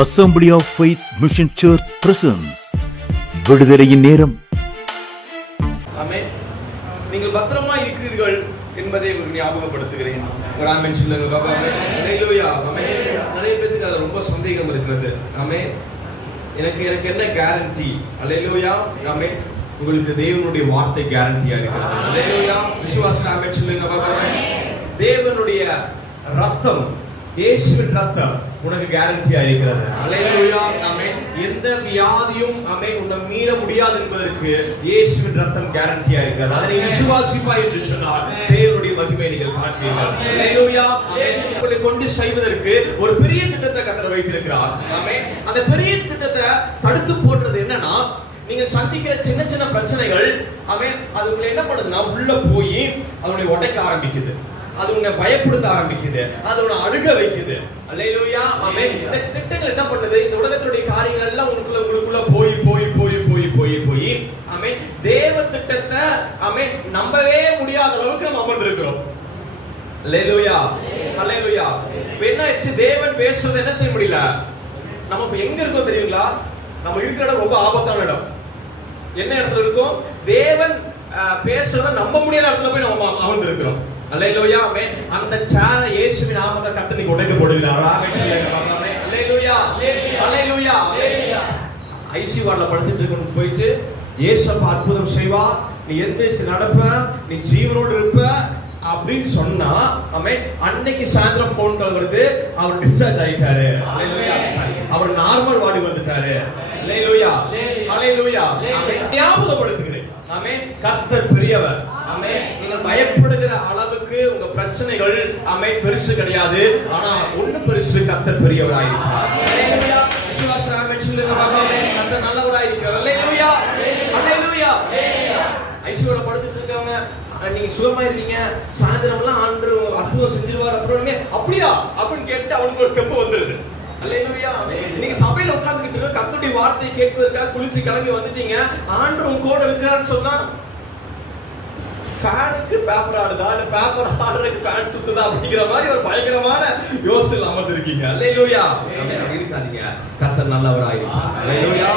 Assembly of Faith Mission Church presents விடுதலையின் நேரம். ஆமென். நீங்கள் பத்திரமா இருக்கிறீர்கள் என்பதை உங்களுக்கு ஞாபகப்படுத்துகிறேன். ஒரு ஆமென் சொல்லுங்க பாபா. ஆமென். ஹalleluya. ஆமென். நிறைய பேருக்கு அது ரொம்ப சந்தேகம் இருக்கிறது. ஆமென். எனக்கு என்ன கேரண்டி? ஹalleluya. ஆமென். உங்களுக்கு தேவனுடைய வார்த்தை கேரண்டியா இருக்கிறது. ஹalleluya. விசுவாசம் ஆமென் சொல்லுங்க பாபா. தேவனுடைய ரத்தம், இயேசுவின் ரத்தம் உனக்கு கேரண்டியா இருக்கிறது. ஹalleluya. ஆமென். எந்த வியாதியும் ஆமென் உன்னை மீற முடியாது என்பதற்கு இயேசுவின் ரத்தம் கேரண்டியா இருக்கிறது. அதை விசுவாசிப்பாய் என்று சொன்னால் தேவனுடைய மகிமையை நீங்கள் காண்பீர்கள். ஹalleluya. ஆமென். உங்களை கொண்டு செய்வதற்கு ஒரு பெரிய திட்டத்தை கர்த்தர் வைத்திருக்கிறார். ஆமென். அந்த பெரிய திட்டத்தை தடுத்து போடுறது என்னன்னா, நீங்க சந்திக்கிற சின்ன சின்ன பிரச்சனைகள் ஆமென் அது உங்களை என்ன பண்ணுதுன்னா உள்ள போய் அதனை உடைக்க ஆரம்பிக்குது. அது உன்னை பயப்படுத்த ஆரம்பிக்குது. அது உன்னை அழுக வைக்குது. அல்லேலூயா. ஆமென். இந்த திட்டங்கள் என்ன பண்ணுது? இந்த உலகத்துடைய காரியங்கள் எல்லாம் உங்களுக்குள்ள போய் ஆமென் தேவ திட்டத்தை ஆமென் நம்பவே முடியாத அளவுக்கு நம்ம அமர்ந்திருக்கிறோம். அல்லேலூயா. அல்லேலூயா. என்ன ஆச்சு? தேவன் பேசுறது என்ன செய்ய முடியல. நம்ம இப்ப எங்க இருக்கோம் தெரியுங்களா? நம்ம இருக்கிற இடம் ரொம்ப ஆபத்தான இடம். என்ன இடத்துல இருக்கோம்? தேவன் பேசுறத நம்ப முடியாத இடத்துல போய் நம்ம அமர்ந்திருக்கிறோம். அல்லேலூயா. ஆமென். அந்த சேர இயேசுவின் நாமத்தை கர்த்தர் நீங்க உடைக்க போடுகிறார். ஆமென் சொல்லுங்க பாப்பா. அல்லேலூயா. அல்லேலூயா. ஐசி வார்டுல படுத்துட்டு இருக்கணும் போயிட்டு இயேசுப்பா அற்புதம் செய்வார், நீ எந்திரிச்சு நடப்ப, நீ ஜீவனோடு இருப்ப அப்படின்னு சொன்னா ஆமென். அன்னைக்கு சாயந்தரம் போன் கால் வருது, அவர் டிஸ்சார்ஜ் ஆயிட்டாரு. அல்லேலூயா. அவர் நார்மல் வார்டு வந்துட்டாரு. அல்லேலூயா. அல்லேலூயா. ஆமென். ஞாபகப்படுத்துகிறேன். ஆமென். கர்த்தர் பெரியவர். ஆமென். நீங்கள் பயப்படுகிற அளவுக்கு உங்க பிரச்சனைகள் ஆமென் பெருசு கிடையாது. ஆனா ஒண்ணு பெருசு, கர்த்தர் பெரியவராய் இருக்கிறார். அல்லேலூயா. விசுவாசம் ஆமென் சொல்லுங்க பாபா. கர்த்தர் நல்லவராய் இருக்கிறார். அல்லேலூயா. அல்லேலூயா. ஐசியூல படுத்துட்டு இருக்கவங்க நீங்க சுகமா இருக்கீங்க, சாயந்தரம்லாம் ஆண்டவர் அற்புதம் செஞ்சிருவார் அப்புறம் அப்படியா அப்படின்னு கேட்டு அவனுக்கு ஒரு கெம்பு வந்துருது. அல்லேலூயா. நீங்க சபையில உட்கார்ந்துகிட்டு இருக்க, கர்த்தருடைய வார்த்தையை கேட்பதற்காக குளிச்சு கிளம்பி வந்துட்டீங்க, ஆண்டவர் உங்க கூட இருக்கிறான்னு சொன்னா ஃபேனுக்கு பேப்பர் ஆடுதா இல்ல பேப்பர் ஆடுறதுக்கு ஃபேன் சுத்துதா அப்படிங்கிற மாதிரி ஒரு பயங்கரமான யோசனை அமர்ந்திருக்கீங்க. அல்லேலூயா. அப்படி இருக்காதீங்க. கர்த்தர் நல்லவராய் இருக்கிறார். அல்லேலூயா.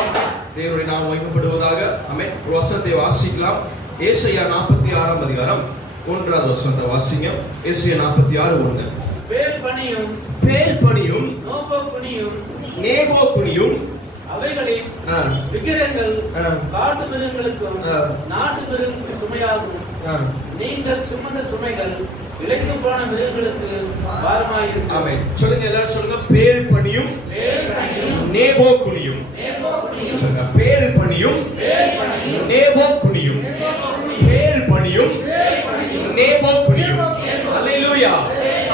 தேவனுடைய நாமம் மகிமைப்படுவதாக. ஆமென். ஒரு வசனத்தை வாசிக்கலாம். ஏசாயா 46ஆம் அதிகாரம் 1வது வசனத்தை வாசிங்க. ஏசாயா 46:1. பேல் பணியும் நேபோ குனியும் அவைகளின் விக்கிரகங்கள் காட்டு மிருகங்களுக்கும் நாட்டு மிருகங்களுக்கு சுமையாகும். நீங்கள் சுமந்த சுமைகள் இழைத்து போன மிருகங்களுக்கு பாரமாயிருக்கும். ஆமென். சொல்லுங்க, எல்லாரும் சொல்லுங்க. பேல் பணியும் நேபோ குனியும். சொல்லுங்க. பேல் பணியும் நேபோ குனியும். பேல் பணியும் நேபோ குனியும். அல்லேலூயா.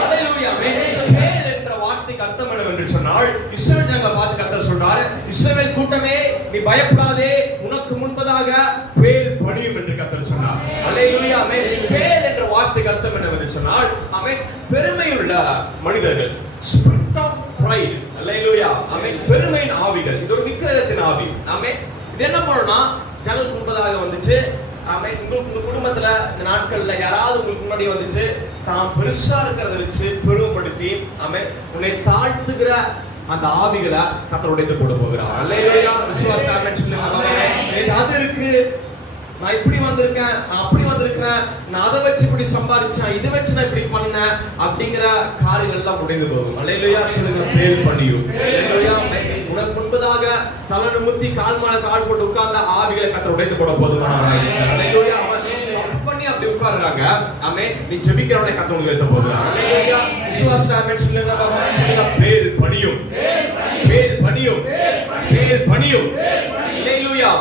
அல்லேலூயா. பேல் என்ற வார்த்தைக்கு அர்த்தம் என்னவென்று சொன்னால், இஸ்ரவேல் ஜனங்களை பார்த்து கர்த்தர் சொல்றார், இஸ்ரவேல் கூட்டமே நீ பயப்படாதே, உனக்கு முன்பதாக பேல் பணியும் என்று கர்த்தர் சொன்னார். அல்லேலூயா. ஆமென். பேல் என்ற வார்த்தைக்கு அர்த்தம் என்னவென்று சொன்னால், ஆமென் பெருமையுள்ள மனிதர்கள், ஸ்பிரிட் ஆஃப் பிரைட். அல்லேலூயா. ஆமென். பெருமையின் ஆவிகள். இது ஒரு விக்கிரகத்தின் ஆவி. ஆமென். இது என்ன பண்ணும்னா, ஜனங்களுக்கு முன்பதாக வந்துட்டு ஆமென் உங்க குடும்பத்துல இந்த நாட்கள்ல யாராவது உங்களுக்கு முன்னாடி வந்துட்டு தாம் பெருசா இருக்கிறத வச்சு பெருமைப்படுத்தி ஆமென் உன்னை தாழ்த்துகிற அந்த ஆவிகளை கர்த்தர் உடைத்து போட போகிறார். அல்லேலூயா. விசுவாசம் ஆமென் சொல்லுங்க. அது இருக்கு, நான் இப்படி வந்திருக்கேன், நான் அப்படி வந்திருக்கிறேன், நான் அதை வச்சு இப்படி சம்பாதிச்சேன், இதை வச்சு நான் இப்படி பண்ணேன் அப்படிங்கிற காரியங்கள் எல்லாம் உடைந்து போகும். அல்லேலூயா. சொல்லுங்க. பேல் பணியும். அல்லேலூயா. உனக்கு முன்பதாக தலை நிமிர்த்தி கால் மேல கால் போட்டு உட்கார்ந்த ஆவிகளை கர்த்தர் உடைத்து போட போதுமானவராய் இருக்கிறார். அல்லேலூயா. தப்பு பண்ணி அப்படி உட்கார்றாங்க. ஆமென். நீ ஜெபிக்கிறவனை கர்த்தர் உனக்கு ஏத்த போகிறார். அல்லேலூயா. விசுவாசம் ஆமென் சொல்லுங்க பாபா. சொல்லுங்க. பேல் பணியும். பேல் பணியும். பேல் பணியும். அல்லேலூயா.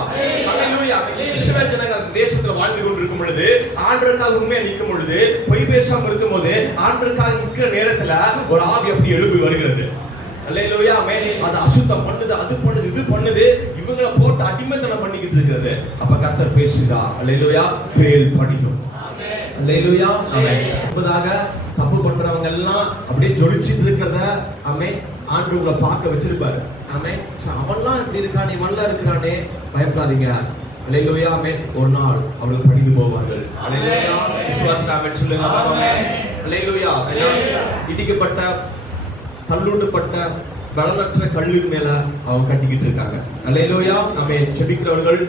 அல்லேலூயா. இஸ்ரவேல் ஜனங்கள் அந்த தேசத்துல வாழ்ந்து கொண்டிருக்கும் பொழுது, ஆண்டவருக்காக உண்மையா நிற்கும் பொழுது, பொய் பேசாம இருக்கும் போது, ஆண்டவருக்காக நிற்கிற நேரத்துல ஒரு ஆவி அப்படி எழுப்பி வருகிறது. அல்லேலூயா. ஆமென். அது அசுத்தம் பண்ணுது, அது பண்ணுது, இது பண்ணுது, இவங்களை போட்டு அடிமைத்தனம் பண்ணிக்கிட்டு இருக்கிறது. அப்ப கர்த்தர் பேசுதா. அல்லேலூயா. பேல் பணியும். அல்லேலூயா. ஆமென். முன்பதாக தப்பு பண்றவங்க எல்லாம் அப்படியே ஜொலிச்சிட்டு இருக்கிறத ஆமென் ஆண்டவர் உங்களை பார்க்க வச்சிருப்பாரு. ஆமென். அவன்லாம் இப்படி இருக்கானே, இவன்லாம் இருக்கிறானே, பயப்படாதீங்க. அல்லேலூயா. ஆமென். ஒரு நாள் அவர்கள் பணிந்து போவார்கள். அல்லேலூயா. விசுவாசம் ஆமென் சொல்லுங்க. அல்லேலூயா. இடிக்கப்பட்ட, தள்ளுண்டப்பட்ட பலனற்ற கல்லின் மேல அவங்க கட்டிக்கிட்டு இருக்காங்க. அல்லேலூயா. நம்ம ஜெபிக்கிறவர்கள்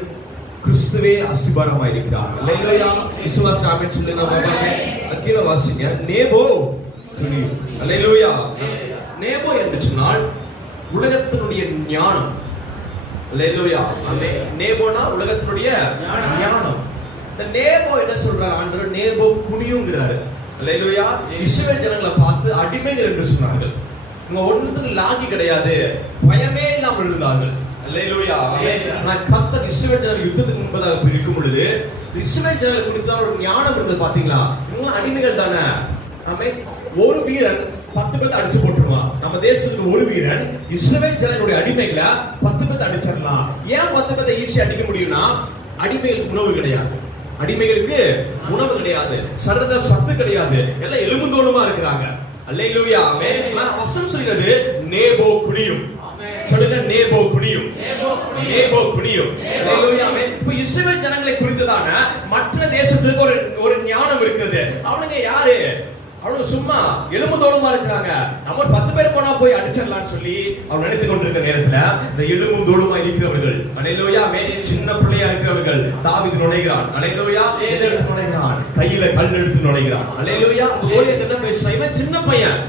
கிறிஸ்துவே அஸ்திபாரமா இருக்கிறார். அல்லேலூயா. விசுவாச ஆமென் சொல்லுங்க பாருங்க. கீழ வாசிங்க. நேபோ குனியும். அல்லேலூயா. நேபோ என்று சொன்னால் உலகத்தினுடைய ஞானம். அல்லேலூயா. ஆமென். நேபோனா உலகத்தினுடைய ஞானம். இந்த நேபோ என்ன சொல்றார் ஆண்டவர்? நேபோ குனியும்ங்கறாரு. அல்லேலூயா. இஸ்ரவேல் ஜனங்களை பார்த்து அடிமைகள் என்று சொன்னார்கள். இங்க ஒண்ணுத்துக்கு லாகி கிடையாது, பயமே இல்லாமல் இருந்தார்கள். அல்லேலூயா. நான் கர்த்தர் இஸ்ரவேல் ஜனங்கள் யுத்தத்துக்கு முன்பதாக இருக்கும் பொழுது இஸ்ரவேல் ஜனங்கள் குறித்த ஒரு ஞானம் இருந்தது. பாத்தீங்களா, இவங்க அடிமைகள் தானே. ஆமென். ஒரு வீரன் 10 பேர் அடிச்சு போட்டுருவான். நம்ம தேசத்துக்கு ஒரு வீரன் இஸ்ரவேல் ஜனங்களுடைய அடிமைகளை 10 பேர் அடிச்சிடலாம். ஏன் 10 பேரை ஈஸியா அடிக்க முடியும்னா, அடிமைகளுக்கு உணவு கிடையாது, அடிமைகளுக்கு உணவு கிடையாது, சரத சத்து கிடையாது, எல்லாம் எலும்புந்தோலுமா இருக்கிறாங்க. அல்லேலூயா. ஆமென். வசனம் சொல்கிறது நேபோ குனியும். சொல்லுங்க, நேபோ குனியும். நேபோ குனியும். அல்லேலூயா. ஆமென். இப்போ இஸ்ரவேல் ஜனங்களை குறித்ததான மற்ற தேசத்துக்கு ஒரு ஞானம் இருக்கிறது. அவனுங்க யாரு? அவனுங்க சும்மா எலும்புந்தோலுமா இருக்கிறாங்க. நம்ம 10 பேர் போனா போய் அடிச்சிடலாம்னு சொல்லி அவன் நினைத்துக் கொண்டிருக்கிற நேரத்துல இந்த எலும்புந்தோலுமா இருக்கிறவர்கள், அல்லேலூயா, சின்ன பிள்ளையா இருக்கிறவர்கள், தாவீது நுழைகிறான். அல்லேலூயா. எதை எடுத்து நுழைகிறான்? கையில கல் எடுத்து நுழைகிறான். அல்லேலூயா. கோலியாத் என்ன பேசுறான்? இவன் சின்ன பையன்,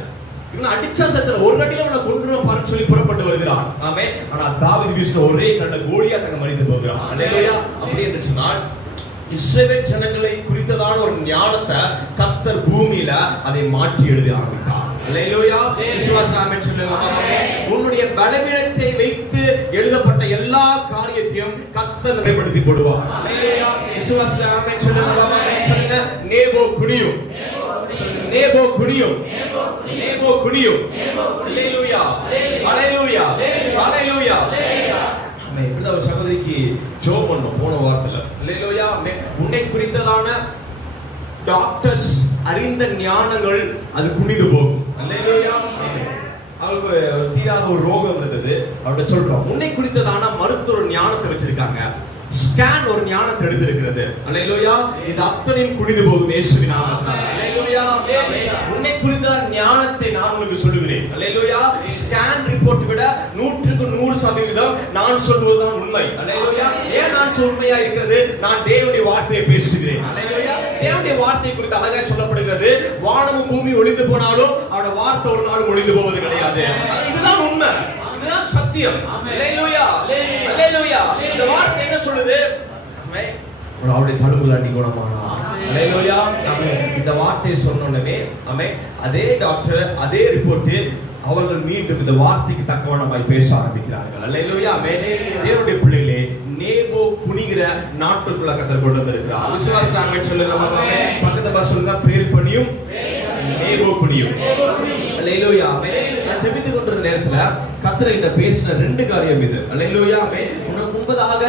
இவன் அடிச்சா செத்துற, ஒரு அடியில அவனை கொன்றுவான் பாருன்னு சொல்லி புறப்பட்டு வருகிறான். ஆமென். ஆனா தாவீது வீசின ஒரே கல்ல கோலியாத் தங்க மறித்து போகிறான். அல்லேலூயா. அப்படி என்று சொன்னால் இஸ்ரவேல் ஜனங்களை குறித்ததான ஒரு ஞானத்தை கர்த்தர் பூமியில அதை மாற்றி எழுத ஆரம்பித்தார். அல்லேலூயா. விசுவாச ஆமென் சொல்லுங்க. உன்னுடைய பலவீனத்தை வைத்து எழுதப்பட்ட எல்லா காரியத்தையும் கர்த்தர் நிறைவேற்றி போடுவார். அல்லேலூயா. விசுவாச ஆமென் சொல்லுங்க. நேபோ குனியும். நேபோ குனியும். நேபோ குனியும். அல்லேலூயா. அல்லேலூயா. அல்லேலூயா. இப்படிதான் ஒரு சகோதரிக்கு ஜெபம் பண்ணோம் போன வாரத்துல. அல்லேலூயா. உன்னை குறித்ததான டாக்டர்ஸ் அறிந்த ஞானங்கள் அது குனிந்து போகும். அல்லேலூயா. அவருக்கு தீராத ஒரு ரோகம் இருந்தது. அவர்கிட்ட சொல்றோம், உன்னை குறித்ததான மருத்துவ ஞானத்தை வச்சிருக்காங்க, ஸ்கேன் ஒரு ஞானத்தை எடுத்திருக்கிறது. அல்லேலூயா. இது அத்தனையும் குனிந்து போகும் இயேசுவின் நாமத்தினால. அல்லேலூயா. உன்னை குறித்த ஞானத்தை நான் உங்களுக்கு சொல்லுகிறேன். அல்லேலூயா. ஸ்கேன் ரிப்போர்ட் விட 100% நான் சொல்வதுதான் உண்மை. அல்லேலூயா. ஏன் நான் உண்மையா இருக்கிறது? நான் தேவனுடைய வார்த்தையை பேசுகிறேன். அல்லேலூயா. தேவனுடைய வார்த்தை குறித்து அழகாக சொல்லப்படுகிறது, வானமும் பூமி ஒளிந்து போனாலும் அவருடைய வார்த்தை ஒரு நாள் ஒளிந்து போவது கிடையாது. இதுதான் உண்மை, இதுதான் சத்தியம். அல்லேலூயா. அல்லேலூயா. இந்த வார்த்தை என்ன சொல்லுது? ஆமென். அவருடைய தழும்புகள் அண்டி குணமானார். அல்லேலூயா. ஆமென். இந்த வார்த்தையை சொன்ன உடனே ஆமென், அதே டாக்டர் அதே ரிப்போர்ட் அவர்கள் மீண்டும் இந்த வார்த்தைக்கு தக்கவனமாய் பேச ஆரம்பிக்கிறார்கள். அல்லேலூயா. ஆமென். தேவனுடைய பிள்ளைகளே, நேபோ குனிகிற நாட்டுக்குள்ள கர்த்தர் கொண்டு வந்திருக்கிறார். விசுவாச ஆமென் சொல்லுங்க. பக்கத்து பஸ் சொல்லுங்க, பேர் பணியும் நேபோ குனியும். அல்லேலூயா. ஆமென். நான் ஜெபித்துக் கொண்டிருந்த நேரத்துல கர்த்தர் கிட்ட பேசின 2 காரியம் இது. அல்லேலூயா. ஆமென். உனக்கு முன்பதாக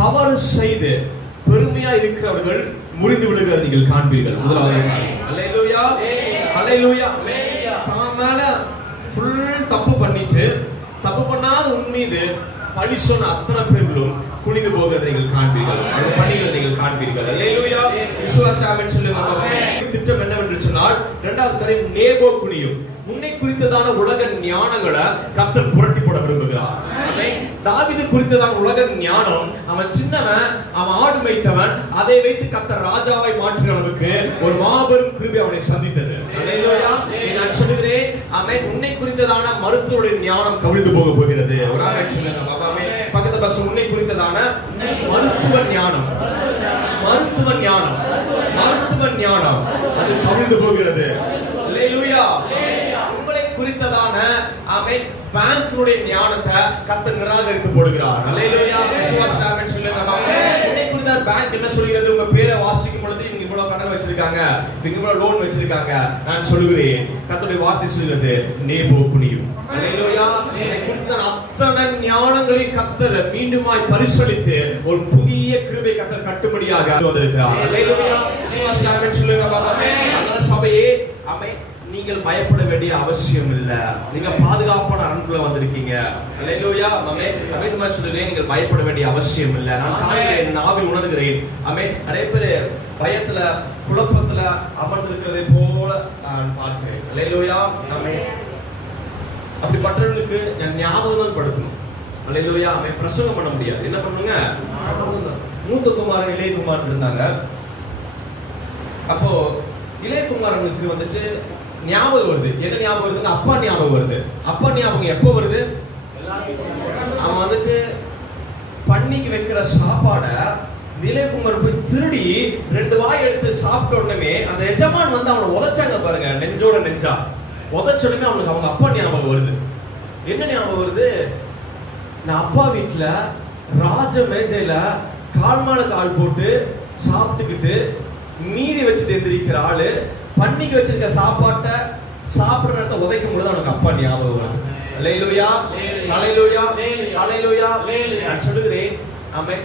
தவறு செய்து பெருமையா இருக்கிறவர்கள் முறிந்து விடுகிறதை நீங்கள் காண்பீர்கள். முதலாவது. அல்லேலூயா. அல்லேலூயா. தாமேல ஃபுல் தப்பு பண்ணிட்டு தப்பு பண்ணாத உன் மீது பழி சொன்ன அத்தனை பேர்களும் குனிந்து போகிறதை நீங்கள் காண்பீர்கள். அந்த பணிகளை நீங்கள் காண்பீர்கள். அல்லேலூயா. விசுவாச ஆமென் சொல்லுங்க. திட்டம் என்னவென்று சொன்னால், 2வது காரியம் நேபோ குனியும். உன்னை குறித்ததான உலக ஞானங்களை கர்த்தர் புரட்டி போட விரும்புகிறார். தாவீது குறித்ததான உலக ஞானம், அவன் சின்னவன், அவன் ஆடு மேய்த்தவன், அதை வைத்து கர்த்தர் ராஜாவை மாற்றுகிற அளவுக்கு ஒரு மாபெரும் கிருபை அவனை சந்தித்தது. அல்லேலூயா. நான் சொல்லுகிறேன், ஆமென். உன்னை குறித்ததான மருத்துவ ஞானம் கவிழ்ந்து போக போகிறது. ஒரு ஆமென் சொல்லுங்க. ஆமென். பக்கத்து பஸ் உன்னை குறித்ததான மருத்துவ ஞானம், மருத்துவ ஞானம், மருத்துவ ஞானம் அது கவிழ்ந்து போகிறது. அல்லேலூயா. உங்களை குறித்ததான ஆமென் பேங்க்னுடைய ஞானத்தை கர்த்தர் நிராகரித்து போடுகிறார். அல்லேலூயா. விசுவாச ஆமென் சொல்லுங்க. உன்னை குறித்த பேங்க் என்ன சொல்கிறது? உங்க பேரை வாசிக்கும் பொழுது இவங்க இவ்வளவு கடன் வச்சிருக்காங்க, இவங்க இவ்வளவு லோன் வச்சிருக்காங்க. நான் சொல்லுகிறேன், கர்த்தருடைய வார்த்தை சொல்கிறது, நேபோ குனியும். அல்லேலூயா. உன்னை குறித்த அத்தனை ஞானங்களை கர்த்தர் மீண்டுமாய் பரிசீலித்து ஒரு புதிய கிருபை கர்த்தர் கட்டும்படியாக வந்திருக்கிறார். அல்லேலூயா. விசுவாச ஆமென் சொல்லுங்க. அதனால சபையே ஆமென், நீங்கள் பயப்பட வேண்டிய அவசியம் இல்ல. நீங்க பாதுகாப்பான அரண்குள்ள வந்திருக்கீங்க. அல்லேலூயா. ஆமென். மீண்டும் சொல்றேன், நீங்கள் பயப்பட வேண்டிய அவசியம் இல்ல. நான் காண்கிறேன், நாவில் உணர்கிறேன். ஆமென். நிறைய பேர் பயத்துல குழப்பத்துல அமர்ந்திருக்கிறதை போல நான் பார்க்கிறேன். அல்லேலூயா. ஆமென். அப்படிப்பட்டவர்களுக்கு ஞாபகம் தான் படுத்தணும். அல்லேலூயா. அவன் பிரசங்கம் பண்ண முடியாது. என்ன பண்ணுங்க? மூத்த குமாரன் இளைய குமாரன் இருந்தாங்க. அப்போ இளைய குமாரனுக்கு வந்துட்டு ஞாபகம் வருது. என்ன ஞாபகம் வருதுங்க? அப்பா ஞாபகம் வருது. அப்பா ஞாபகம் எப்போ வருது? அவன் வந்துட்டு பண்ணிக்கு வைக்கிற சாப்பாட இளையகுமார் போய் திருடி 2 வாய் எடுத்து சாப்பிட்ட உடனே அந்த எஜமான் வந்து அவனை உதைச்சாங்க பாருங்க, நெஞ்சோட நெஞ்சா உதைச்ச உடனே அவனுக்கு அவங்க அப்பா ஞாபகம் வருது. என்ன ஞாபகம் வருது? நான் அப்பா வீட்டுல ராஜ மேஜையில கால் மேல கால் போட்டு சாப்பிட்டுக்கிட்டு மீதி வச்சுட்டு எந்திரிக்கிற ஆளு பண்ணிக்கு வச்சிருக்க சாப்பாட்டை சாப்பிடுற நேரத்தை உதைக்கும் பொழுது அவனுக்கு அப்பா ஞாபகம் வருது. அல்லேலூயா, அல்லேலூயா, அல்லேலூயா. நான் சொல்லுகிறேன், ஆமென்.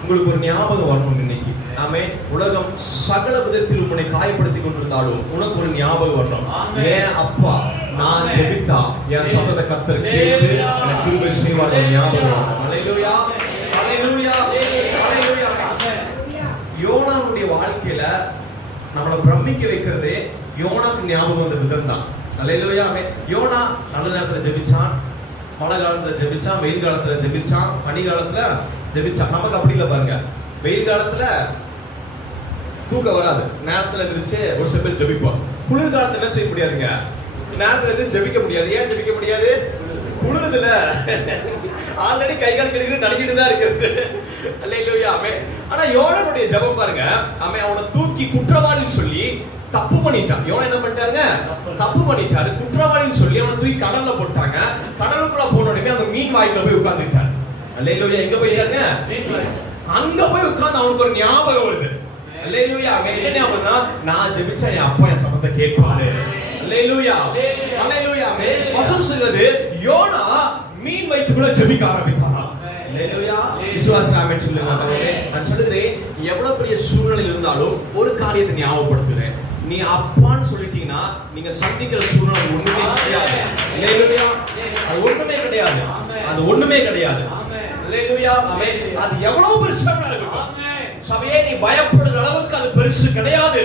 உங்களுக்கு ஒரு ஞாபகம் வரணும் இன்னைக்கு. ஆமென். உலகம் சகல விதத்தில் உன்னை காயப்படுத்தி கொண்டிருந்தாலும் உனக்கு ஒரு ஞாபகம் வரணும். ஏன் அப்பா நான் ஜெபித்தா என் சத்தத்தை கர்த்தர் கேட்டு எனக்கு கிருபை செய்வார் ஞாபகம் வரணும். அல்லேலூயா, அல்லேலூயா, அல்லேலூயா. யோனாவுடைய வாழ்க்கையில நம்மளை பிரமிக்க வைக்கிறதே யோனாக்கு ஞாபகம் வந்த விதம் தான். அல்லேலூயா. யோனா நல்ல நேரத்துல ஜெபிச்சான், மழை காலத்துல ஜெபிச்சான், வெயில் காலத்துல ஜெபிச்சான், பனி காலத்துல ஜெபிச்சான். நமக்கு அப்படி இல்லை பாருங்க. வெயில் காலத்துல தூக்கம் வராது, நேரத்துல இருந்துச்சு ஒரு சில பேர் ஜெபிப்போம். குளிர் காலத்துல என்ன செய்ய முடியாதுங்க? நேரத்துல இருந்து ஜெபிக்க முடியாது. ஏன் ஜெபிக்க முடியாது? குளிருதுல ஆல்ரெடி கை கால் கெடுக்கிட்டு நடிக்கிட்டு தான் இருக்கிறது. அல்லேலூயா. ஆனா யோனானுடைய ஜெபம் பாருங்க, அவனை தூக்கி குற்றவாளின்னு சொல்லி தப்பு பண்ணிட்டான். யோனா என்ன பண்ணிட்டாருங்க? தப்பு பண்ணிட்டாரு. குற்றவாளின்னு சொல்லி அவனை தூக்கி கடல்ல போட்டாங்க. கடலுக்குள்ள போன உடனே அந்த மீன் வாய்க்குள்ள போய் உட்கார்ந்துட்டான். அல்லேலூயா. எங்க போயிட்டாருங்க? அங்க போய் உட்கார்ந்து அவனுக்கு ஒரு ஞாபகம் வருது. அல்லேலூயா. என்ன ஞாபகம்னா, நான் ஜெபிச்சா என் அப்பா என் சத்தத்தை கேட்பாரு. அல்லேலூயா, அல்லேலூயா. வசனம் சொல்றது, யோனா மீன் வயிற்றுக்குள்ள ஜெபிக்க ஆரம்பித்தானா. அல்லேலூயா. விசுவாசி ஆமென் சொல்லுங்க. நான் சொல்லுகிறேன், எவ்வளவு பெரிய சூழ்நிலை இருந்தாலும் ஒரு காரியத்தை ஞாபகப்படுத்துகிறேன். நீ அப்பான்னு சொல்லிட்டீங்கன்னா நீங்க சந்திக்கிற சூழ்நிலை ஒண்ணுமே கிடையாது. அல்லேலூயா. அது ஒண்ணுமே கிடையாது. அது ஒண்ணுமே கிடையாது. அல்லேலூயா. அது எவ்வளவு பெருசா இருக்கட்டும், சபையே நீ பயப்படுற அளவுக்கு அது பெருசு கிடையாது.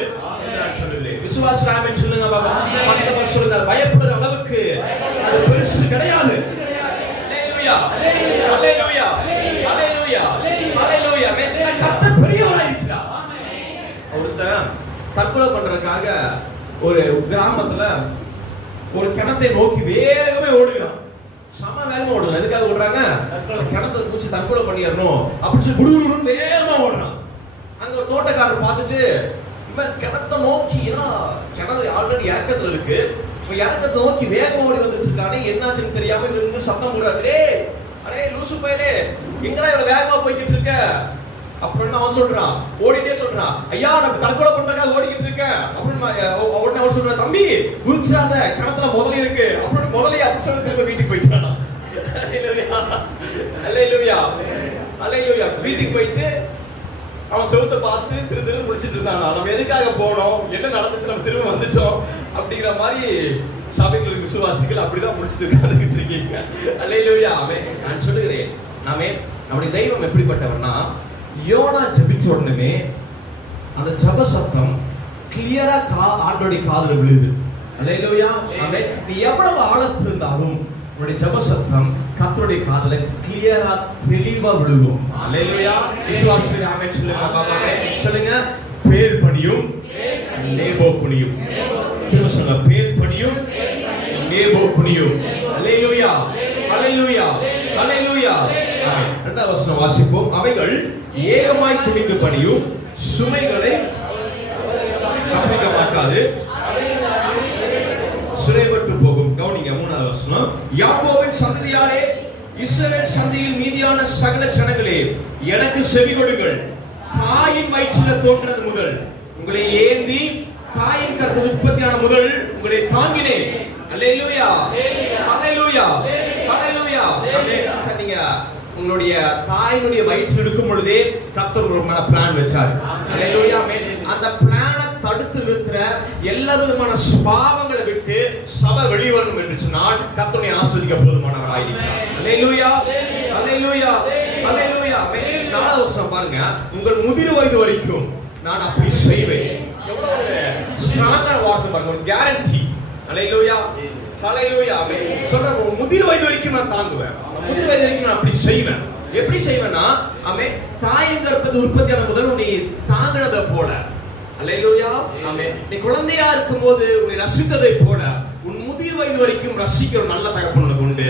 நான் சொல்லுகிறேன், விசுவாசி ஆமென் சொல்லுங்க. பாபா அந்த பஸ் சொல்லுங்க, பயப்படுற அளவுக்கு அது பெருசு கிடையாது. அல்லேலூயா, அல்லேலூயா, அல்லேலூயா, அல்லேலூயா. கர்த்தர் பெரியவராய் இருக்கிறார். ஒருத்தன் தற்கொலை பண்றதுக்காக ஒரு கிராமத்துல ஒரு கிணத்தை நோக்கி வேகமே ஓடுகிறான். சம வேகமா ஓடுறான். எதுக்காக ஓடுறாங்க? கிணத்தை குடிச்சு தற்கொலை பண்ணிடணும் அப்படின்னு சொல்லி குடுகுடுன்னு வேகமா ஓடுறான். அங்க ஒரு தோட்டக்காரர் பார்த்துட்டு, இவன் கிணத்தை நோக்கி, ஏன்னா கிணறு ஆல்ரெடி இறக்கத்துல இருக்கு, இறக்கத்தை நோக்கி வேகமா ஓடி வந்துட்டு இருக்கானே, என்னாச்சுன்னு தெரியாம இருந்து சத்தம் போடுறாரு, டேய் அடே லூசு பையனே, எங்கடா இவ்வளவு வேகமா போய்கிட்டு இருக்க அப்படின்னு அவன் சொல்றான். ஓடிட்டே சொல்றான், ஐயா நான் தற்கொலை பண்றதுக்காக ஓடிக்கிட்டு இருக்கேன் அப்படின்னு. உடனே அவன் சொல்றான், தம்பி குதிச்சாத, கிணத்துல முதல்ல இருக்கு அப்படின்னு முதலையே அப்படி சொல்லி திரும்ப வீட்டுக்கு போயிட்டான். அல்லேலூயா, அல்லேலூயா, அல்லேலூயா. வீட்டுக்கு போயிட்டு அவன் செவுத்தை பார்த்து திரு முடிச்சிட்டு இருந்தாங்க. நம்ம எதுக்காக போனோம், என்ன நடந்துச்சு, நம்ம திரும்ப வந்துட்டோம் அப்படிங்கிற மாதிரி சபைகளுக்கு விசுவாசிகள் அப்படிதான் முடிச்சுட்டு உட்கார்ந்துகிட்டு இருக்கீங்க. அல்லேலூயா. நான் சொல்லுகிறேன், நம்முடைய தெய்வம் எப்படிப்பட்டவர்னா, யோனா ஜெபிச்ச உடனே அந்த ஜெப சத்தம் கிளியரா ஆண்டோடைய காதுல விழுது. அல்லேலூயா. நீ எவ்வளவு ஆழத்தில் இருந்தாலும் உன்னுடைய ஜெப சத்தம் கர்த்தருடைய காதுல கிளியரா தெளிவா விழுகும். அல்லேலூயா. விசுவாசி ஆமென் சொல்லுங்க. பாபா சொல்லுங்க, பேர் பணியும் நேபோ குனியும். திரும்ப சொல்லுங்க, பேர் பணியும் நேபோ குனியும். அல்லேலூயா, அல்லேலூயா, அல்லேலூயா. இரண்டாவது வசனம் வாசிப்போம். அவைகள் ஏகமாய் குனிந்து பணியும், சுமைகளை கவனிக்க மாட்டாது, சிறைப்பட்டு போகும். கவனிங்க மூணாவது வசனம். யாக்கோபின் சந்ததியாரே, இஸ்ரவேல் சந்ததியில் மீதியான சகல ஜனங்களே, எனக்கு செவி கொடுங்கள். தாயின் வயிற்றில தோன்றது முதல் உங்களை ஏந்தி தாயின் கற்பது உற்பத்தியான முதல் உங்களை தாங்கினேன். அல்லேலூயா, அல்லேலூயா, அல்லேலூயா. நீங்க உங்களுடைய தாயினுடைய வயிற்றில் இருக்கும் பொழுதே கர்த்தர் ஒரு பிளான் வச்சார். அல்லேலூயா. அந்த பிளானை தடுத்து நிறுத்துற எல்லா விதமான பாவங்களை விட்டு சபை வெளிவரணும் என்று சொன்னால் கர்த்தரை ஆசீர்வதிக்க போதுமானவராய் இருக்கிறார். அல்லேலூயா, அல்லேலூயா, அல்லேலூயா. நாலாவது வசனம் பாருங்க, உங்கள் முதிர் வயது வரைக்கும் நான் அப்படி செய்வேன். எவ்வளவு ஸ்ட்ராங்கான வார்த்தை பாருங்க, ஒரு கேரண்டி. அல்லேலூயா. ஹalleluya ஆமென். சொல்றேன் முதிர் வயது வரைக்கும் நான் தாங்குவேன். முதிர் வயது வரைக்கும் நான் அப்படி செய்வேன். எப்படி செய்வேன்னா ஆமென், தாயின் கர்ப்பத்தில் உற்பத்தியான முதல் உன்னை தாங்கினதை போல, ஹalleluya ஆமென், நீ குழந்தையா இருக்கும்போது உன்னை ரசித்ததை போல உன் முதிர் வயது வரைக்கும் ரசிக்கிற நல்ல தகப்பன் உனக்கு உண்டு.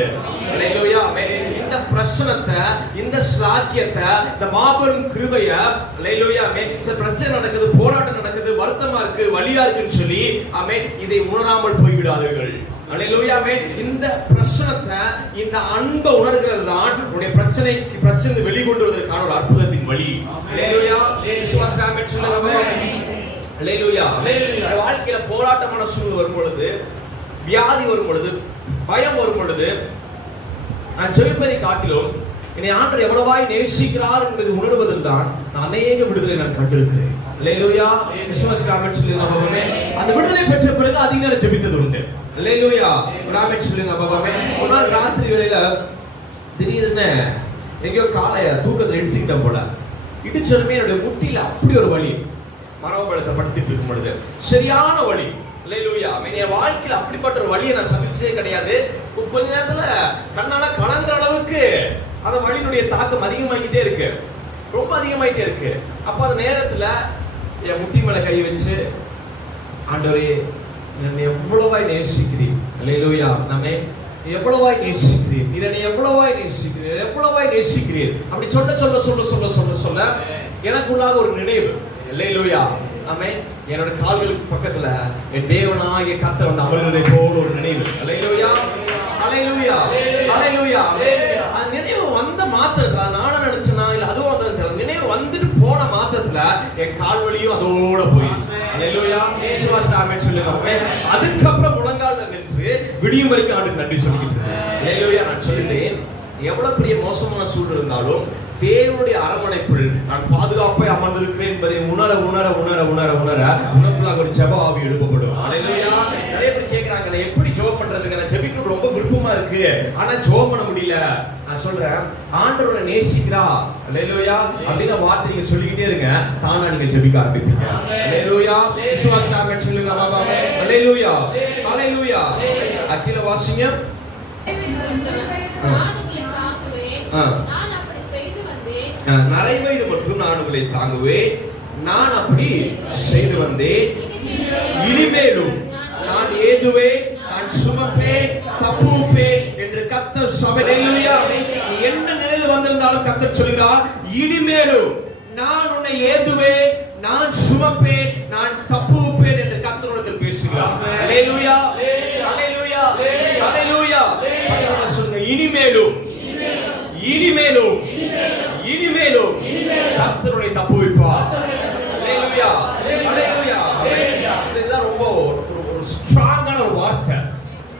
ஹalleluya ஆமென். இந்த பிரச்சனத்தை, இந்த ஸ்லாக்கியத்தை, இந்த மாபெரும் கிருபைய, ஹalleluya ஆமென், சில பிரச்சனை நடக்குது, போராட்டம் நடக்குது, வருத்தமா இருக்கு, வலியா இருக்குன்னு சொல்லி ஆமென் இதை உணராமல் போய்விடாதீர்கள். ஹalleluya ஆமென். இந்த பிரச்சனத்தை, இந்த அன்பை உணர்கிறது தான் உன்னுடைய பிரச்சனை வெளிக்கொண்டு வருவதற்கான ஒரு அற்புதத்தின் வழி. ஹalleluya விசுவாச ஆமென் சொல்லுங்க பாப்போம். ஹalleluya வாழ்க்கையில போராட்டமான சூழ்நிலை வரும் பொழுது, வியாதி வரும் பொழுது, பயம் வரும் பொழுது நான் ஜெபிப்பதை காட்டிலும் என்னை ஆண்டவர் எவ்வளவாய் நேசிக்கிறார் என்பதை உணர்வதில் தான் நான் அநேக விடுதலை நான் கண்டிருக்கிறேன். ஹalleluya விசுவாச ஆமென் சொல்லுங்க பாப்போம். அந்த விடுதலை பெற்ற பிறகு அதிக நேரம் ஜெபித்தது உண்டு. ஹalleluya ஆமென் சொல்லுங்க பாப்போம். ஒரு நாள் ராத்திரி வேளையில திடீர்னு எங்கேயோ காலைய தூக்கத்துல இடிச்சுக்கிட்டேன் போல. இடிச்சதுமே என்னுடைய முட்டில அப்படி ஒரு வலி, மரபுபலத்தை படுத்திட்டு இருக்கும் பொழுது சரியான வலி. ஹalleluya என் வாழ்க்கையில அப்படிப்பட்ட ஒரு வலியை நான் சந்திச்சதே கிடையாது. கொஞ்ச நேரத்துல கண்ணால கலங்குற அளவுக்கு அந்த வலியினுடைய தாக்கம் அதிகமாகிட்டே இருக்கு, ரொம்ப அதிகமாயிட்டே இருக்கு. அப்ப அந்த நேரத்துல என் முட்டி மேல கை வச்சு, ஆண்டவரே என்னை எவ்வளவாய் நேசிக்கிறீர், ஹalleluya நாமே எவ்வளவாய் நேசிக்கிறீர், நீர் என்னை எவ்வளவாய் நேசிக்கிறீர், எவ்வளவாய் நேசிக்கிறீர் அப்படி சொல்ல சொல்ல சொல்ல சொல்ல சொல்ல சொல்ல எனக்குள்ளாக ஒரு நினைவு, ஹalleluya ஆமென், என்னோட கால்களுக்கு பக்கத்துல என் தேவனாகிய கர்த்தர் வந்து அமர்ந்ததை போல ஒரு நினைவு. ஹalleluya ஹalleluya ஹalleluya அந்த நினைவு வந்த மாத்திரத்துல நானும் நினைச்சேனா இல்ல அதுவும் அந்த நினைவு வந்துட்டு போன மாத்திரத்துல என் கால் வலியும் அதோட போயிடுச்சு. ஹalleluya விசுவாச ஆமென் சொல்லுங்க. அதுக்கப்புறம் முழங்கால்ல நின்று விடியும் வரைக்கும் ஆண்டுக்கு நன்றி சொல்லிக்கிட்டு இருக்கேன். ஹalleluya நான் சொல்கிறேன், எவ்வளவு பெரிய மோசமான சூழ்நிலை இருந்தாலும் தேவனுடைய அரவணைப்பில் நான் பாதுகாப்பாய் அமர்ந்திருக்கிறேன் என்பதை உணர உணர உணர உணர உணர உனக்குள்ளாக ஒரு ஜெப ஆவி எழுப்பப்படும். ஹalleluya நிறைய பேர் கேக்குறாங்க, நான் எப்படி ஜெபம் பண்றதுங்க, நான் ஜெபிக்க ரொம்ப விருப்பமா இருக்கு ஆனா ஜெபம் பண்ண முடியல. நான் சொல்றேன், ஆண்டவரை நேசிக்கிறா ஹalleluya அப்படின வார்த்தை நீங்க சொல்லிக்கிட்டே இருங்க, தானா நீங்க ஜெபிக்க ஆரம்பிப்பீங்க. ஹalleluya விசுவாச ஆமென் சொல்லுங்க பாபா. ஹalleluya ஹalleluya அகில வாசிங்க. நரைவயது மட்டும் நான் உங்களை தாங்குவேன், நான் அப்படி செய்து வந்தேன், இனிமேலும் நான் ஏதுவேன், நான் சுமப்பேன், தப்புவிப்பேன் என்று கர்த்தர் சபையிலே, நீ என்ன நிலையில் வந்திருந்தாலும் கர்த்தர் சொல்கிறார், இனிமேலும் நான் உன்னை ஏதுவேன், நான் சுமப்பேன், நான் தப்புவிப்பேன் என்று கர்த்தரிடத்தில் பேசுகிறார். ஹalleluya ஹalleluya ஹalleluya பக்கத்துல சொல்லுங்க, இனிமேலும் இனிமேலும் இனிமேலும் கர்த்தருடைய தப்புவிப்பார். ஹalleluya ஹalleluya இதுதான் ரொம்ப ஒரு ஸ்ட்ராங்கான ஒரு வார்த்தை.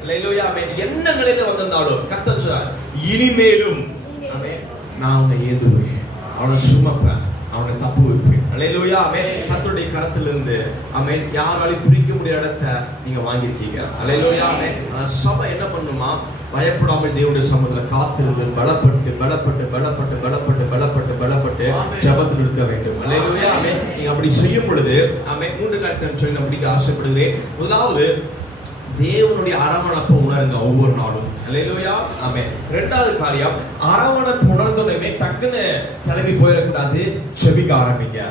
ஹalleluya என்ன நிலையில வந்திருந்தாலும் கர்த்தர் சொல்றார், இனிமேலும் ஆமென் நான் உன்னை ஏதுவேன், அவனை சுமப்பேன், அவனை தப்புவிப்பேன். ஹalleluya கர்த்தருடைய கரத்திலிருந்து ஆமென் யாராலையும் பிரிக்க முடியாத இடத்தை நீங்க வாங்கிருக்கீங்க. ஹalleluya சபை என்ன பண்ணுமா, பயப்படாமல் தேவனுடைய சமூகத்துல காத்திருந்து பலப்பட்டு பலப்பட்டு பலப்பட்டு பலப்பட்டு பலப்பட்டு பலப்பட்டு ஜெபத்தில் இருக்க வேண்டும். ஹalleluya நீங்க அப்படி செய்யும் பொழுது ஆமென் மூன்று காரியத்தை சொல்லி முடிக்க ஆசைப்படுகிறேன். முதலாவது, தேவனுடைய அரவணைப்பை உணருங்க ஒவ்வொரு நாளும். ஹalleluya ஆமென். இரண்டாவது காரியம், அரவணைப்பு உணர்ந்தோனே டக்குன்னு கிளம்பி போயிடக்கூடாது, ஜெபிக்க ஆரம்பிங்க.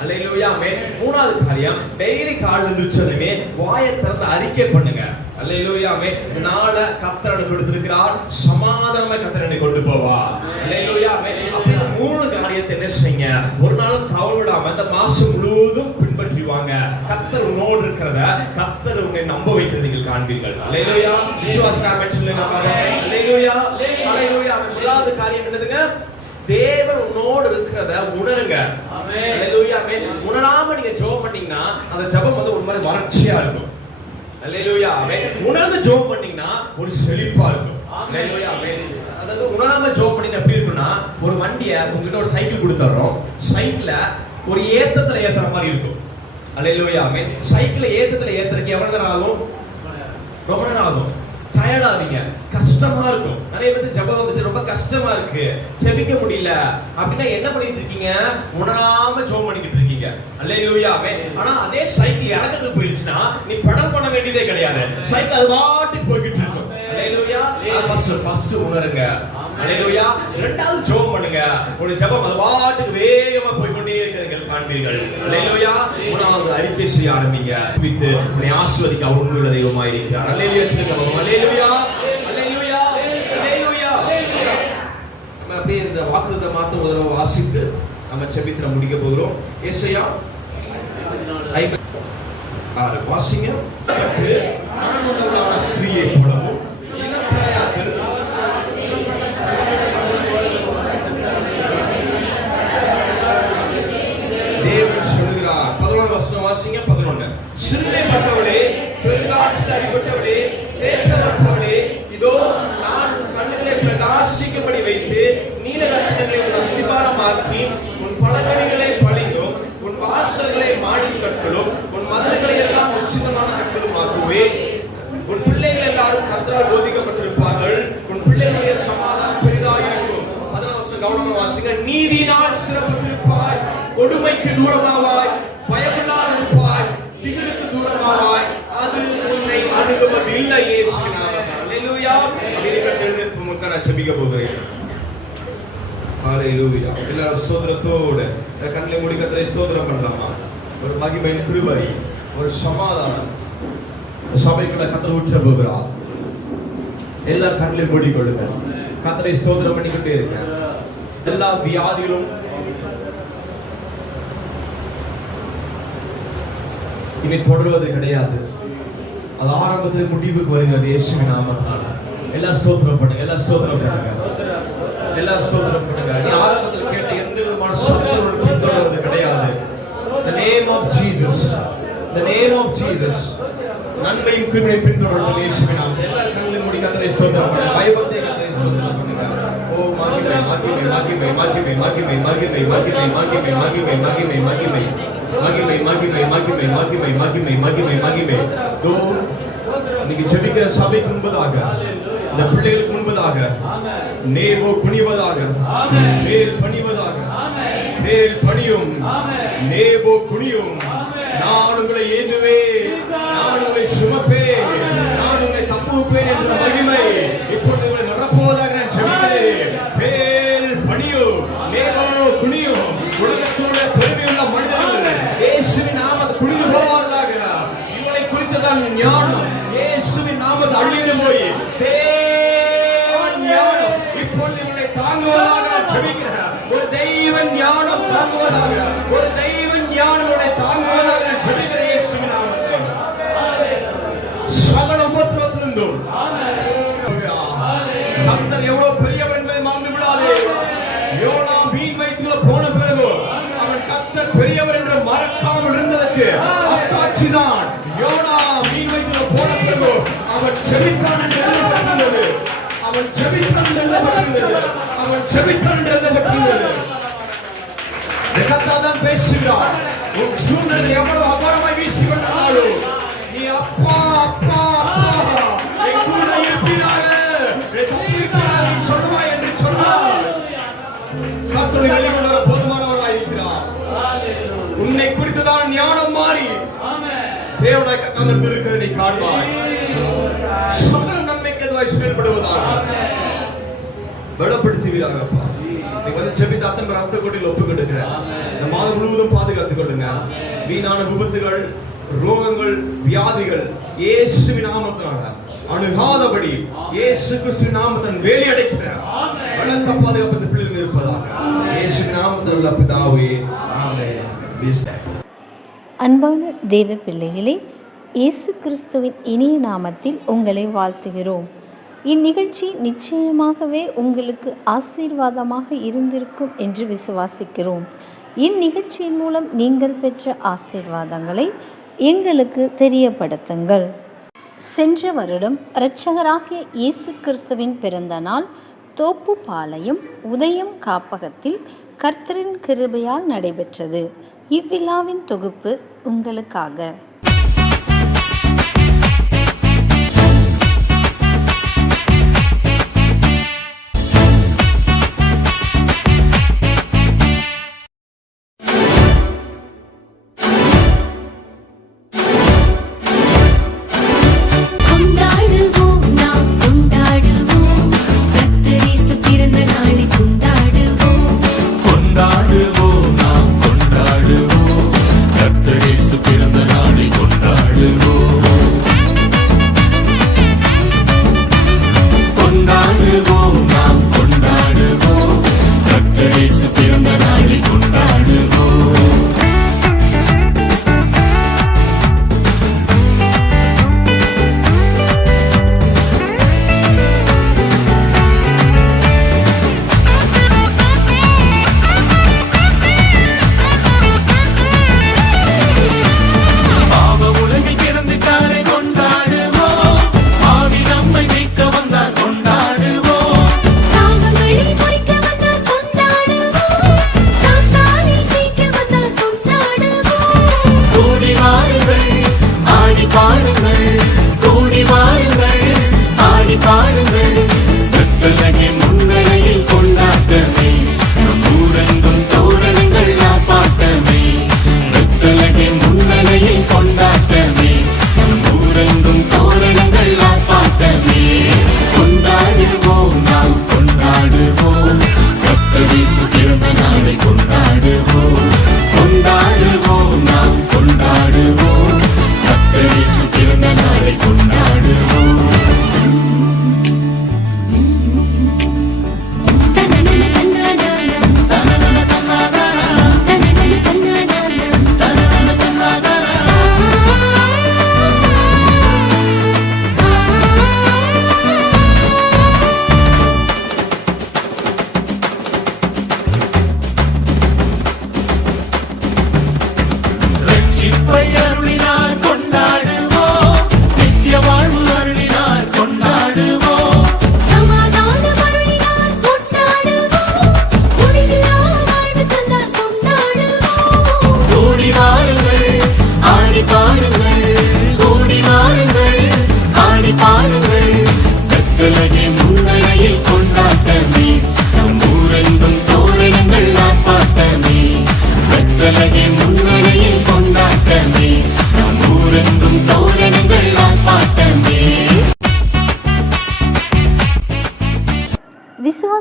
ஹalleluya ஆமென். மூணாவது காரியம், டெய்லி காலையில எழுந்திருச்சதுமே வாயை திறந்து அறிக்கை பண்ணுங்க. ஹalleluya ஆமென். நாளை கர்த்தர் எனக்கு கொடுத்திருக்கிறார், சமாதானமாய் கர்த்தர் என்னை கொண்டு போவார். ஹalleluya ஆமென். அப்படி இந்த மூணு காரியத்தை என்ன செய்யுங்க, ஒரு நாளும் தவறவிடாம இந்த மாசம் முழுவதும் பின்பற்றுவாங்க. கர்த்தர் உன்னோடு இருக்கிறத, கர்த்தர் உன்னை நம்ப வைக்கிறது நீங்கள் காண்பீர்கள். ஹalleluya விசுவாச ஆமென் சொல்லுங்க பாருங்க. ஹalleluya ஹalleluya முதலாவது காரியம் என்னதுங்க, தேவன் உன்னோடு இருக்கிறத உணருங்க. ஆமென் ஹalleluya ஆமென். உணராம நீங்க ஜெபம் பண்ணீங்கன்னா அந்த ஜெபம் வந்து ஒரு மாதிரி வறட்சியா இருக்கும். ஹalleluya ஆமென். உணர்ந்து ஜெபம் பண்ணீங்கன்னா ஒரு செழிப்பா இருக்கும். ஹalleluya ஆமென். அதாவது உணராம ஜெபம் பண்ணீங்க எப்படி இருக்கும்னா, ஒரு வண்டியை உங்ககிட்ட ஒரு சைக்கிள் கொடுத்துறோம், சைக்கிள ஒரு ஏத்தத்துல ஏத்துற மாதிரி இருக்கும். ஹalleluya ஆமென். சைக்கிளை ஏத்தத்துல ஏத்துறதுக்கு எவ்வளவு நேரம் ஆகும்? ரொம்ப நேரம் ஆகும். டயர்ட் ஆவீங்க, கஷ்டமா இருக்கும். நிறைய பேருக்கு ஜெபம் வந்துட்டு ரொம்ப கஷ்டமா இருக்கு, ஜெபிக்க முடியல அப்படின்னா என்ன பண்ணிட்டு இருக்கீங்க, உணராம ஜெபம் பண்ணிக்கிட்டு இருக்கீங்க. ஹalleluya ஆமென். ஆனா அதே சைக்கிள் இறக்கத்துக்கு போயிடுச்சுன்னா நீ பெடல் பண்ண வேண்டியதே கிடையாது, சைக்கிள் அது பாட்டுக்கு போய்கிட்டு இருக்கு. ஃபர்ஸ்ட் உணருங்க. ஹalleluya. இரண்டாவது ஜெபம் பண்ணுங்க. ஒரு ஜெபம் அது பாட்டுக்கு வேகமா போய் கொண்டே இருக்கிறது காண்பீர்கள். ஹalleluya. மூணாவது அறிக்கை செய்ய ஆரம்பிங்க. வித்து உன்னை ஆசீர்வதிக்க அவர் உண்மையுள்ள தெய்வமாய் இருக்கிறார். ஹalleluya சொல்லுங்க. ஹalleluya. ஹalleluya. ஹalleluya. நம்ம அப்படியே இந்த வாக்குத்தத்தத்தை மாத்த ஒரு தடவை வாசித்து நம்ம ஜெபித்து முடிக்க போகிறோம். ஏசாயா 56 வாசிங்க. பட்டு நானுள்ளவளான ஸ்திரீயை போலவும் இளம்பிராயத்தில் தேவன் சொல்கிறார். 11 வசனம் வாசிங்க. 11 சிறுமைப்பட்டவளே, பெருங்காற்றில் அடிபட்டவளே, தேற்றமற்றவளே, இதோ நான் உன் கண்ணுகளை பிரகாசிக்கும்படி வைத்து நீல ரத்தினங்களை உன் அஸ்திபாரமாக்கி உன் பலகணிகளை பளிங்கும் உன் வாசல்களை மாடிக் கற்களும் உன் மதில்களை எல்லாம் உச்சிதமான கற்களும் ஆக்குவேன். உன் பிள்ளைகள் எல்லாரும் கர்த்தரால் போதிக்கப்பட்டிருப்பார்கள். உன் பிள்ளைகளுடைய சமாதானம் பெரிதாயிருக்கும். 11 வருஷம் கவனமா வாசிங்க. நீதியினால் ஸ்திரப்பட்டிருப்பாய், கொடுமைக்கு தூரமாவாய், பயமில்லாதிருப்பாய், திகிலுக்கு தூரமாவாய், அது உன்னை அணுகுவதில்லை. இயேசுவின் நாமத்தில் ஹalleluya. அப்படியே எழுந்திருப்பு முன்க நான் ஜெபிக்க போகிறேன். ஹalleluya. எல்லாரும் ஸ்தோத்திரத்தோட கண்களை மூடி கர்த்தரை ஸ்தோத்திரம் பண்ணலாமா? ஒரு மகிமையின் கிருபை, ஒரு சமாதானம் சபைக்குள்ள கர்த்தர் ஊற்ற போகிறார். எல்லாரும் கண்களை மூடி கொள்ளுங்க. கர்த்தரை ஸ்தோத்திரம் பண்ணிக்கிட்டே இருங்க. எல்லா வியாதிகளும் இனி தொடர்வது கிடையாது. அது ஆரம்பத்தில் முடிவுக்கு வருகிறது. இயேசுவின் நாமத்தினால எல்லாம் ஸ்தோத்திரம் பண்ணுங்க. எல்லாம் ஸ்தோத்திரம் பண்ணுங்க. எல்லாம் ஸ்தோத்திரம் பண்ணுங்க. நீ ஆரம்பத்தில் கேட்ட எந்த விதமான சத்துருவும் பின்தொடர்வது கிடையாது. The name of Jesus, the name of Jesus. நன்மையும் கிருபையும் பின்தொடர்வது இயேசுவின் நாமத்தில். எல்லாரும் கண்களை மூடி கர்த்தரை ஸ்தோத்திரம் பண்ணுங்க. பயபக்தியை கர்த்தரை ஸ்தோத்திரம் பண்ணுங்க. ஓ மகிமை மகிமை மகிமை மகிமை மகிமை மகிமை மகிமை மகிமை மகிமை மகிமை மகிமை மகிமை மகிமை மகிமை மகிமை மகிமை மகிமை மகிமை. தோ இன்னைக்கு ஜெபிக்கிற சபைக்கு முன்பதாக, இந்த பிள்ளைகளுக்கு முன்பதாக நேபோ குனிவதாக, மேல் பணிவதாக, மேல் பணியும், நேபோ குனியும். நான் உங்களை ஏந்துவேன், நான் உங்களை சுமப்பேன், நான் உங்களை தப்புவிப்பேன் என்ற மகிமை இப்பொழுது உங்களை நடப்போவதாக நான் ஜெபிக்கிறேன். மேல் பணியும், நேபோ குனியும். உலகத்தோட பெருமையுள்ள மனிதர்கள் இயேசுவின் நாமத்தை குனிந்து போவார்களாக. இவனை குறித்ததான் ஞானம் இயேசுவின் நாமத்தை அழிந்து போய் தேவன் ஞானம் இப்பொழுது இவனை தாங்குவதாக நான் ஜெபிக்கிறேன். ஒரு தெய்வ ஞானம் தாங்குவதாக, ஒரு தெய்வ ஞானம் உன்னை தாங்குவதாக நான் ஜெபிக்கிறேன். இயேசுவின் நாமத்தில் சகல உபத்திரவத்திலிருந்தும் கர்த்தர் எவ்வளவு பெரியவர் என்பதை மறந்து விடாதே. யோனா மீன் வயிற்றுக்குள்ள போன பிறகு அவன் கர்த்தர் பெரியவர் என்று மறக்காமல் இருந்ததற்கு அத்தாட்சிதான். யோனா மீன் வயிற்றுக்குள்ள போன பிறகு அவன் செபித்தான் என்று எழுதப்பட்டுள்ளது. அவன் செபித்தான் என்று எழுதப்பட்டுள்ளது. அவன் செபித்தான் என்று எழுதப்பட்டுள்ளது. கர்த்தர் தான் பேசுகிறார். உன் சூழ்நிலை எவ்வளவு அபாரமாய் வீசிக்கொண்டாலும் நீ அப்பா அப்பா அப்பா என் கூட இருப்பீராக, சொல்லுவாய் என்று சொன்னார். கர்த்தரை வெளிக்கொண்டு வர போதுமானவராய் இருக்கிறார். உன்னை குறித்துதான் ஞானம் மாறி தேவனாய் கர்த்தர் இருக்கிறதை நீ காண்பாய். சகல நன்மைக்கு எதுவாய் செயல்படுவதாக பலப்படுத்துவீராக. அப்பா நீங்க வந்து ஜெபித்து அத்தனை ரத்த கொடியில் ஒப்பு கொடுக்கிறேன். இந்த மாதம் முழுவதும் பாதுகாத்துக் கொள்ளுங்க. வீணான விபத்துகள், ரோகங்கள், வியாதிகள் இயேசுவின் நாமத்தினால அணுகாதபடி இயேசு கிறிஸ்துவின் நாமத்தில் வேலி அடைக்கிறேன். பலத்த பாதுகாப்பு இந்த பிள்ளைகள் இருப்பதாக இயேசுவின் நாமத்தில் பிதாவே ஆமென். அன்பான தேவ பிள்ளைகளே, இயேசு கிறிஸ்துவின் இனிய நாமத்தில் உங்களை வாழ்த்துகிறோம். இந்நிகழ்ச்சி நிச்சயமாகவே உங்களுக்கு ஆசீர்வாதமாக இருந்திருக்கும் என்று விசுவாசிக்கிறோம். இந்நிகழ்ச்சியின் மூலம் நீங்கள் பெற்ற ஆசீர்வாதங்களை எங்களுக்கு தெரியப்படுத்துங்கள். சென்ற வருடம் இரட்சகராகிய இயேசு கிறிஸ்துவின் பிறந்த நாள் தோப்புப்பாளையம் உதயம் காப்பகத்தில் கர்த்தரின் கிருபையால் நடைபெற்றது. இவ்விழாவின் தொகுப்பு உங்களுக்காக. கொண்டாடுவோம், நாம் கொண்டாடுவோம்.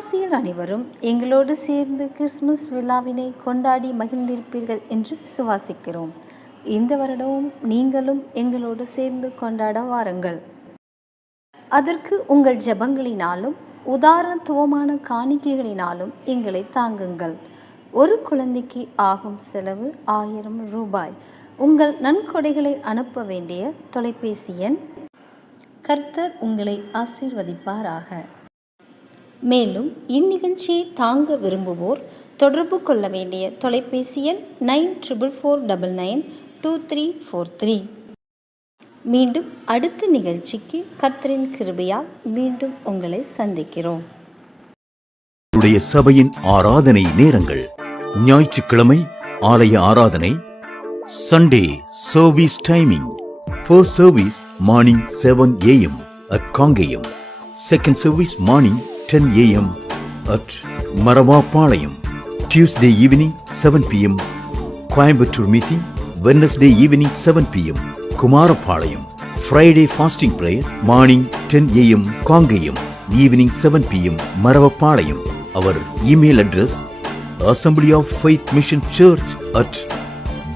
விசுவாசிகள் அனைவரும் எங்களோடு சேர்ந்து கிறிஸ்துமஸ் விழாவினை கொண்டாடி மகிழ்ந்திருப்பீர்கள் என்று விசுவாசிக்கிறோம். இந்த வருடமும் நீங்களும் எங்களோடு சேர்ந்து கொண்டாட வாருங்கள். அதற்கு உங்கள் ஜெபங்களினாலும் உதாரணத்துவமான காணிக்கைகளினாலும் எங்களை தாங்குங்கள். ஒரு குழந்தைக்கு ஆகும் செலவு 1000 ரூபாய். உங்கள் நன்கொடைகளை அனுப்ப வேண்டிய தொலைபேசி எண். கர்த்தர் உங்களை ஆசீர்வதிப்பாராக. மேலும் இந்நிகழ்ச்சியை தாங்க விரும்புவோர் தொடர்பு கொள்ள வேண்டிய தொலைபேசி எண் 9449992343. மீண்டும் அடுத்த நிகழ்ச்சிக்கு கர்த்தரின் கிருபையால் மீண்டும் உங்களை சந்திக்கிறோம். சபையின் ஆராதனை நேரங்கள்: ஞாயிற்றுக்கிழமை ஆலய ஆராதனை. Sunday service timing: first service morning 7 a.m. at Kangayam. Second service morning 10 a.m. at Maravapalayam. Tuesday evening 7 p.m. Coimbatore meeting. Wednesday evening 7 p.m. Kumarapalayam. Friday fasting prayer morning 10 a.m. Kangayam. Evening 7 p.m. Maravapalayam. Our email address Assembly of Faith Mission Church at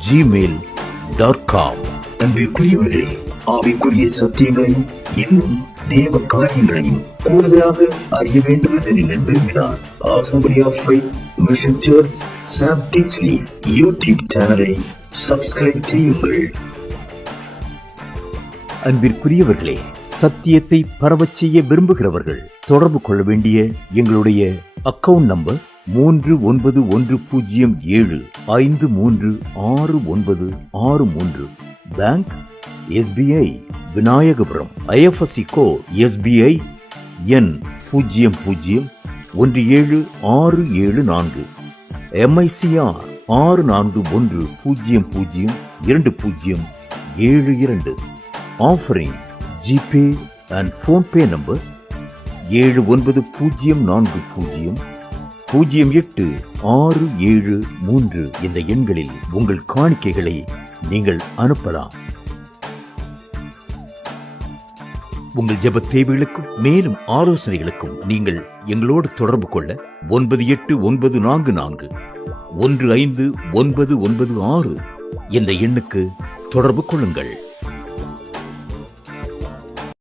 gmail.com. அன்பிற்குரியவர்களே, ஆவிக்குரிய சத்தியங்களையும் இன்னும் தேவ காரியங்களையும் கூடுதலாக அறிய வேண்டும் என்று நீங்கள் விரும்பினால் Assembly of Faith Mission Church Sam Dixley YouTube சேனலை சப்ஸ்கிரைப் செய்யுங்கள். அன்பிற்குரியவர்களே, சத்தியத்தை பரவச் செய்ய விரும்புகிறவர்கள் தொடர்பு கொள்ள வேண்டிய எங்களுடைய account number 3117536963. Bank SBI Vinayagapuram. IFSC code SBI எண் 0017674. MICR 6410022072. Offering GPay and PhonePe number 79400867 இந்த எண்களில் உங்கள் காணிக்கைகளை நீங்கள் அனுப்பலாம். உங்கள் ஜெப தேவைகளுக்கும் மேலும் ஆலோசனைகளுக்கும் நீங்கள் எங்களோடு தொடர்பு கொள்ள 9894415996 என்ற எண்ணுக்கு தொடர்பு கொள்ளுங்கள்.